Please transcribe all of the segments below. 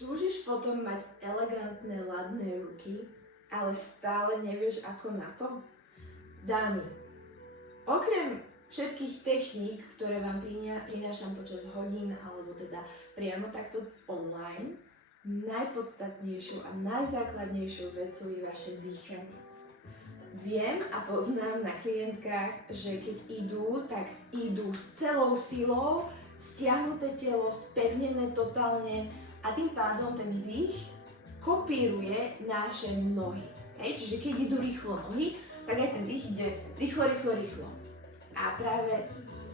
Túžiš potom mať elegantné, ladné ruky, ale stále nevieš ako na to? Dámy, okrem všetkých techník, ktoré vám prinášam počas hodín, alebo teda priamo takto online, najpodstatnejšou a najzákladnejšou vecou je vaše dýchanie. Viem a poznám na klientkách, že keď idú, tak idú s celou silou, stiahnuté telo, spevnené totálne a tým pádom ten dých kopíruje naše nohy. Čiže keď idú rýchlo nohy, tak aj ten dých ide rýchlo. A práve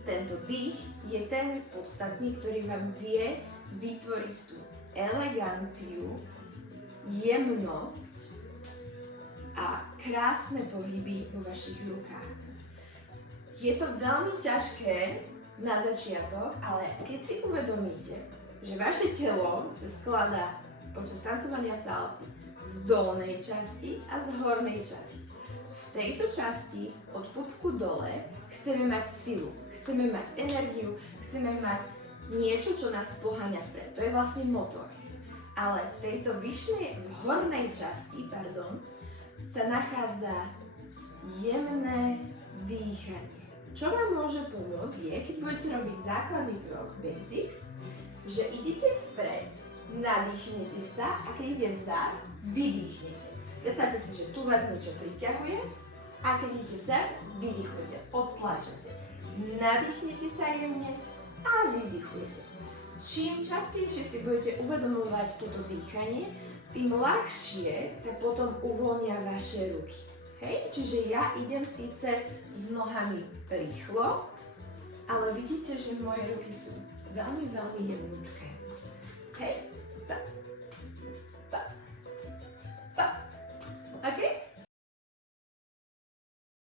tento dých je ten podstatný, ktorý vám vie vytvoriť tú eleganciu, jemnosť a krásne pohyby vo vašich rukách. Je to veľmi ťažké na začiatok, ale keď si uvedomíte, že vaše telo sa skladá počas tancovania salsy z dolnej časti a z hornej časti. V tejto časti od pupku dole chceme mať silu, chceme mať energiu, chceme mať niečo, čo nás poháňa vpred. To je vlastne motor. Ale v tejto v hornej časti, sa nachádza jemné dýchanie. Čo vám môže pomôcť je, keď budete robiť základný krok, basic, že idete vpred, nadýchnete sa a keď ide vzad, vydýchnete. Predstavte si, že tu vás niečo priťahuje a keď idete vzad, vydýchujete, odtlačate. Nadýchnete sa jemne a vydýchujete. Čím častejšie si budete uvedomovať toto dýchanie, tým ľahšie sa potom uvoľnia vaše ruky. Čiže ja idem síce s nohami rýchlo, ale vidíte, že moje ruky sú veľmi jemnúčké.